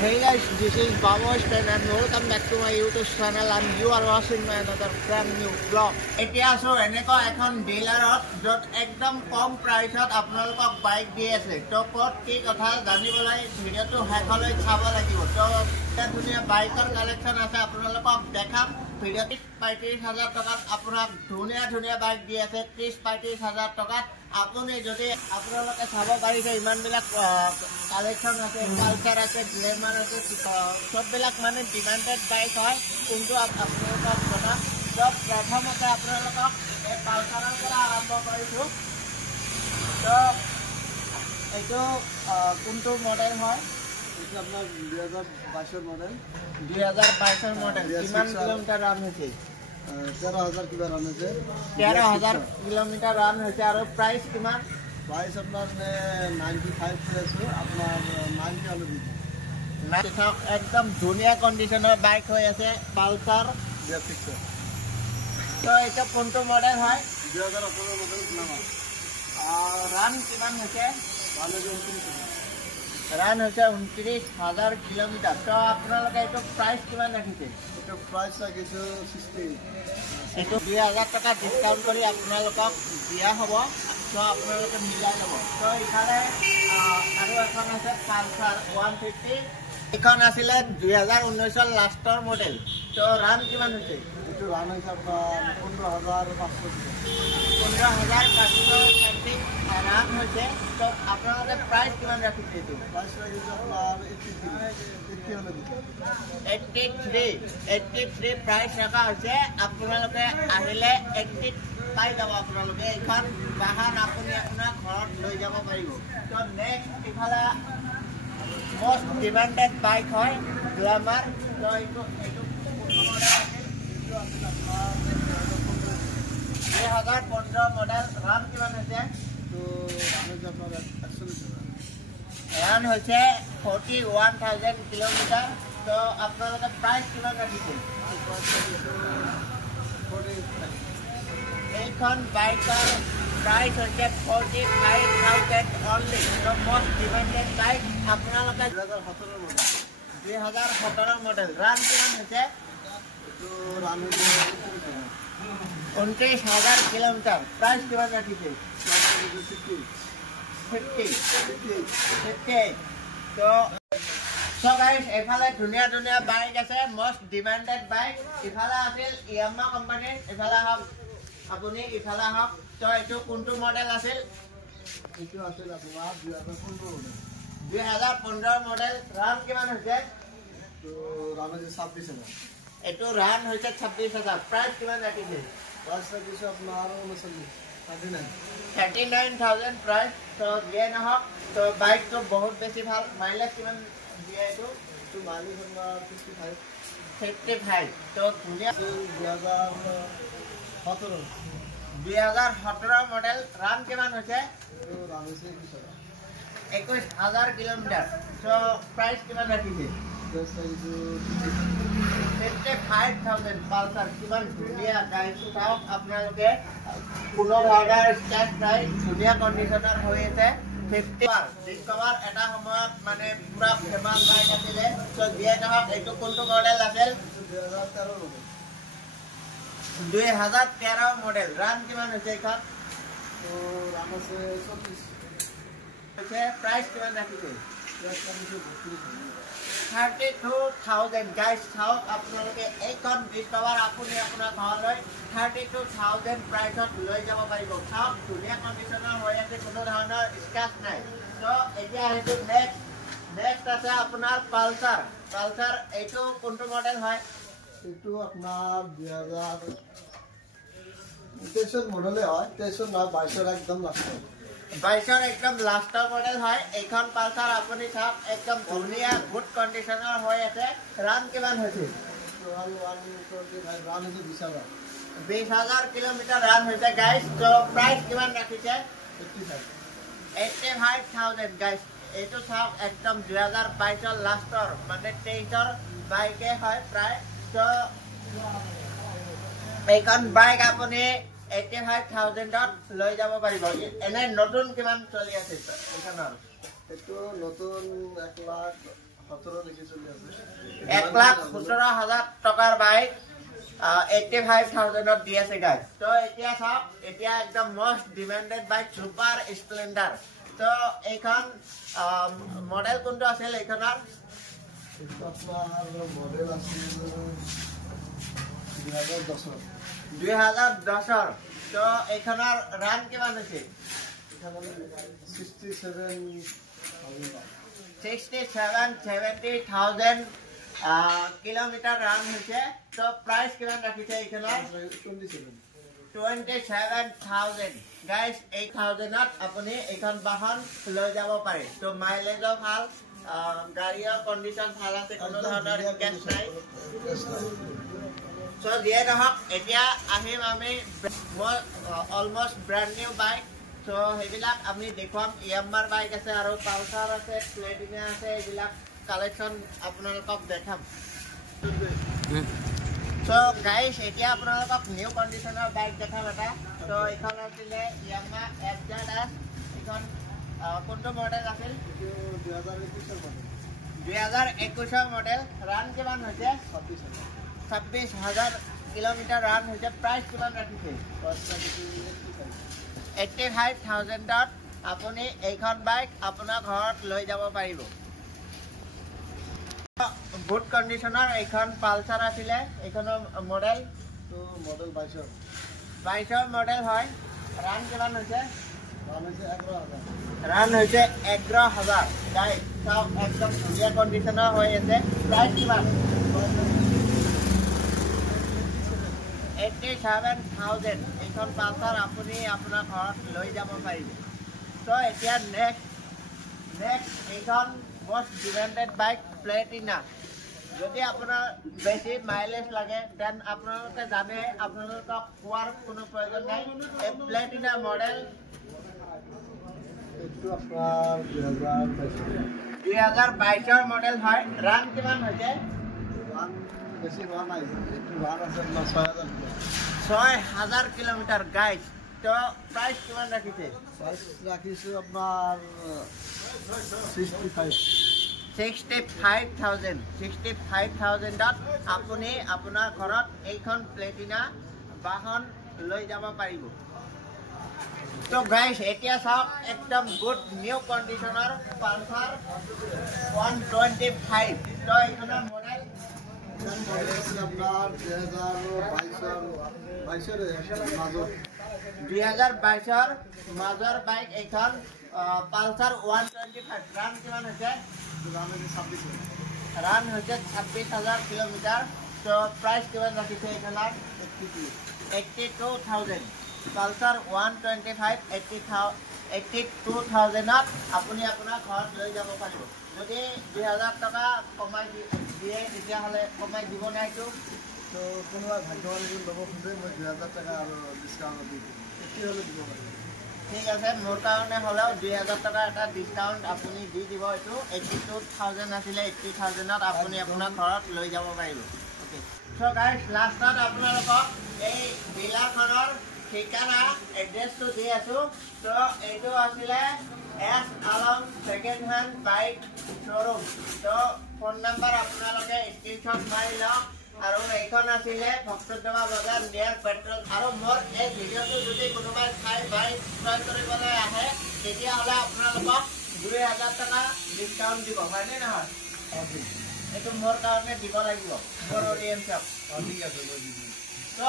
Hey guys, this is Babosh and welcome back to my YouTube channel and you are watching my another brand new vlog. এতিয়া so এনেকা এখন ডিলাৰত যত একদম কম প্ৰাইসত আপোনালোকক bike দি আছে তো কত কি কথা জানিবলৈ ভিডিওটো হেকলৈ চাব লাগিব তো এটা ধুনীয়া বাইকৰ কালেকচন আছে আপোনালোকক দেখাম ভিডিওটি ৩৫,০০০ টাকাত আপোনাক ধুনীয়া বাইক দি আছে ৩০-৩৫,০০০ টাকাত আপুনি যদি আপোনালোকে চাব পাৰিছে ইমানবিলাক কালেকচন আছে পালচাৰ আছে গ্লেমাৰ আছে সববিলাক মানে ডিমান্ডেড বাইক হয় কিন্তু আপোনালোকক জনা সব প্ৰথমতে আপোনালোকক এই পালচাৰৰ পৰা আৰম্ভ কৰিছো তো এইটো কোনটো মডেল হয় এটা আপনার 2022 মডেল 2022 মডেল কিমান কিলোমিটার রান হয়েছে 13,000 কিলো রান হয়েছে 13,000 কিলোমিটার রান হয়েছে আর প্রাইস কিমান প্রাইস আপনার 95 আছে আপনার 90 আলো দিতে একদম ধুনিয়া কন্ডিশনের বাইক হয়ে আছে পালসার গ্রাফিক্স তো এটা কোনটো মডেল হয় 2018 মডেল নামা আর রান কিমান হয়েছে রান হয়েছে 29,000 কিলোমিটার তো আপনারা এটা প্রাইস কিমান রাখিছে এটা প্রাইস রাখিছে 60 এটা 2,000 টাকা ডিসকাউন্ট কৰি আপোনালোকক দিয়া হ'ব তো আপোনালোকে মিলাই ল'ব তো ইফালে আৰু এখন আছে পালসাৰ 150 এখন আছিল 2019 লাষ্টৰ মডেল তো ৰান কিমান হৈছে এটা রান হইছে আপনার 15,500 15,500 রান হয়েছে তো আপনাদের প্রাইস কিমান রাখিছে এইটো প্রাইস রাখিছে আপনার 83 হলো দিতে 83 প্রাইস রাখা হয়েছে আপোনালোকে আহিলে 80 পাই যাব আপোনালোকে এখন বাহন আপুনি আপোনাৰ ঘৰত লৈ যাব পাৰিব তো নেক্সট ইফালে মোস্ট ডিমান্ডেড বাইক হয় গ্ল্যামার তো এইটো 2015 মডেল রান কিমান হৈছে তো আপনার 140 রান হয়েছে 41,000 কিলোমিটার তো আপনারা প্রাইস কিমান রাখিছে এইখন বাইকৰ প্রাইস হচ্ছে 45,000 অনলি তো মোস্ট ডিমান্ডেড বাইক আপোনালোকে 2017 মডেল রান কিমান হয়েছে তো রান হইছে 29,000 কিলোমিটার প্রাইস কিমান রাখিছে 50 তো so guys এফালে ধুনিয়া বাইক আছে মোস্ট ডিমান্ডেড বাইক ইফালে আছিল ইয়ামা কোম্পানীৰ ইফালে হক আপুনি ইফালে হক তো এইটো কোনটো মডেল আছিল এইটো আছিল আপোনাৰ 2015 মডেল রান কিমান হৈছে তো রান হইছে 26,000 এইটো রান হৈছে 26,000 প্রাইস কিমান ৰাখিছে প্রাইস রাখিছে আপনার 39,000 প্রাইস তো দিয়ে নহক তো বাইক তো বহুত বেছি ভাল মাইলেজ কিমান দিয়ে এইটো তো মাইলেজ আপনার 55 তো ধুনিয়া 2017 মডেল রান কিমান হৈছে তো রান হইছে 21,000 কিলোমিটার তো প্রাইস কিমান ৰাখিছে 55,000 পালসাৰ কিমান ধুনিয়া গাড়ী চাওক আপোনালোকে কোনো ধৰণৰ স্ক্ৰেচ নাই ধুনিয়া কন্ডিশনাৰ হৈ আছে 50 ডিসকভাৰ এটা সময়ত মানে পুৰা ফেমাস বাইক আছিলে তো দিয়ে নহক এইটো কোনটো মডেল আছিল 2013 মডেল রান কিমান হৈছে এইখন তো রান হইছে 34 প্রাইস কিমান ৰাখিছে 32,000 গাইস চাওক আপোনালোকে এইখন ডিসকভাৰ আপুনি আপোনাৰ ঘৰলৈ 32,000 প্ৰাইসত লৈ যাব পাৰিব চাওক ধুনিয়া কন্ডিশনাৰ হৈ আছে কোনো ধৰণৰ স্ক্ৰেচ নাই তো এতিয়া আহিছো নেক্সট আছে আপোনাৰ পালসাৰ এইটো কোনটো মডেল হয় এইটো আপনার 2023 মডেলে হয় 23 না 22 একদম লাস্ট 22 একদম লাস্টৰ মডেল হয় এইখন পালসাৰ আপুনি চাওক একদম ধুনিয়া গুড কন্ডিশনাৰ হৈ আছে ৰান কিমান হৈছে রান হইছে 20,000 কিলোমিটার রান হয়েছে গাইস তো প্রাইস কিমান রাখিছে 85,000 গাইস এইটো চাওক একদম 2022 লাষ্টৰ মানে 23 বাইকে হয় প্ৰায় তো এইখন বাইক আপুনি 85,000 লৈ যাব পাৰিব এনে নতুন কিমান চলি আছে এইখনৰ এইটো নতুন 1,00,000 1,17,000 টকাৰ বাইক 85,000 দি আছে গাইজ। তো এতিয়া চাওক, এতিয়া একদম most demanded bike super Splendor. তো এইখন মডেল কোনটো আছিল এইখনৰ? মডেল আছিল 2010। তো এইখনৰ ৰান কিমান হৈছে? 67,000 কিলোমিটাৰ ৰান হৈছে। তো প্ৰাইচ কিমান ৰাখিছে এইখনৰ? 27,000 গাইজ। 8,000ত আপুনি এইখন বাহন লৈ যাব পাৰে। তো মাইলেজো ভাল, গাড়ীৰ কণ্ডিশ্যন ভাল আছে, কোনো ধৰণৰ স্কেচ নাই। চ' যিয়ে নহওক, এতিয়া আহিম আমি অলমষ্ট ব্ৰেণ্ড নিউ বাইক। চ' সেইবিলাক আমি দেখুৱাম। ইয়ামাৰ বাইক আছে আৰু পালচাৰ আছে, প্লেটিনা আছে, এইবিলাক কালেকশ্যন আপোনালোকক দেখাম। চ' গাইজ, এতিয়া আপোনালোকক নিউ কণ্ডিশ্যনৰ বাইক দেখাম এটা। ত' এইখন আছিলে ইয়ামা FZS। এইখন কোনটো মডেল আছিল? 2021 মডেল। ৰান কিমান হৈছে? 26,000 কিলোমিটাৰ ৰান হৈছে। প্ৰাইচ কিমান ৰাখিছে? 85,000ত আপুনি এইখন বাইক আপোনাৰ ঘৰত লৈ যাব পাৰিব। গুড কণ্ডিশ্যনৰ এইখন পালচাৰ আছিলে। এইখনৰ মডেল 22 মডেল হয়। ৰান কিমান হৈছে? ৰান হৈছে 11,000। গাইজ চাওক, একদম ধুনীয়া কণ্ডিশ্যনৰ হৈ আছে। প্ৰাইচ কিমান? 87,000। এইখন পালচাৰ আপুনি আপোনাৰ ঘৰত লৈ যাব পাৰিব। তো এতিয়া নেক্সট এইখন মোষ্ট ডিমান্ডেড বাইক প্লেটিনা। যদি আপোনাৰ বেছি মাইলেজ লাগে দেন আপোনালোকে জানে, আপোনালোকক কোৱাৰ কোনো প্ৰয়োজন নাই। এই প্লেটিনা মডেল 2022 মডেল হয়। ৰান কিমান হৈছে? 6,000 কিলোমিটাৰ গাইজ। তো প্ৰাইচ কিমান ৰাখিছে? ৰাখিছোঁ আপোনাৰ 65,000ত আপুনি আপোনাৰ ঘৰত এইখন প্লেটিনা বাহন লৈ যাব পাৰিব। তো গাইজ, এতিয়া চাওক, একদম গুড নিউ কণ্ডিশ্যনৰ পালচাৰ 125। তো এইখনৰ মডেল 2022 মাজৰ বাইক এইখন পালচাৰ 125। ৰান কিমান হৈছে? ৰান হৈছে 26,000 কিলোমিটাৰ। তো প্ৰাইচ কিমান ৰাখিছে এইখনৰ? 82,000। পালচাৰ 125 82,000ত আপুনি আপোনাৰ ঘৰত লৈ যাব পাৰিব। যদি 2,000 টকা কমাই দিয়ে তেতিয়াহ'লে কমাই দিব নাইতো। তো কোনোবা ভাগ্যৱান ল'ব খোজে, মই 2,000 টকা আৰু ডিছকাউণ্ট দি দিম, তেতিয়াহ'লে দিব পাৰিম। ঠিক আছে, মোৰ কাৰণে হ'লেও 2,000 টকা এটা ডিছকাউণ্ট আপুনি দি দিব। এইটো 82,000 আছিলে, 80,000ত আপুনি আপোনাৰ ঘৰত লৈ যাব পাৰিব। অ'কে। চ' গাইজ, লাষ্টত আপোনালোকক এই ডিলাৰখনৰ ঠিকানা এড্ৰেছটো দি আছোঁ। তো এইটো আছিলে S Alam second hand bike showroom. তো ফোন নম্বৰ আপোনালোকে স্ক্ৰীনশ্বট মাৰি লওক। আৰু এইখন আছিলে ভক্তদমা বজাৰ নিয়াৰ পেট্ৰল। আৰু মোৰ এই ভিডিঅ'টো যদি কোনোবাই চাই বাইক ক্ৰয় কৰিবলৈ আহে তেতিয়াহ'লে আপোনালোকক 2,000 টকা ডিছকাউণ্ট দিব, হয়নে নহয়? এইটো মোৰ কাৰণে দিব লাগিব, মোৰ অডিয়েঞ্চক। ঠিক আছে, মই দি দিম। তো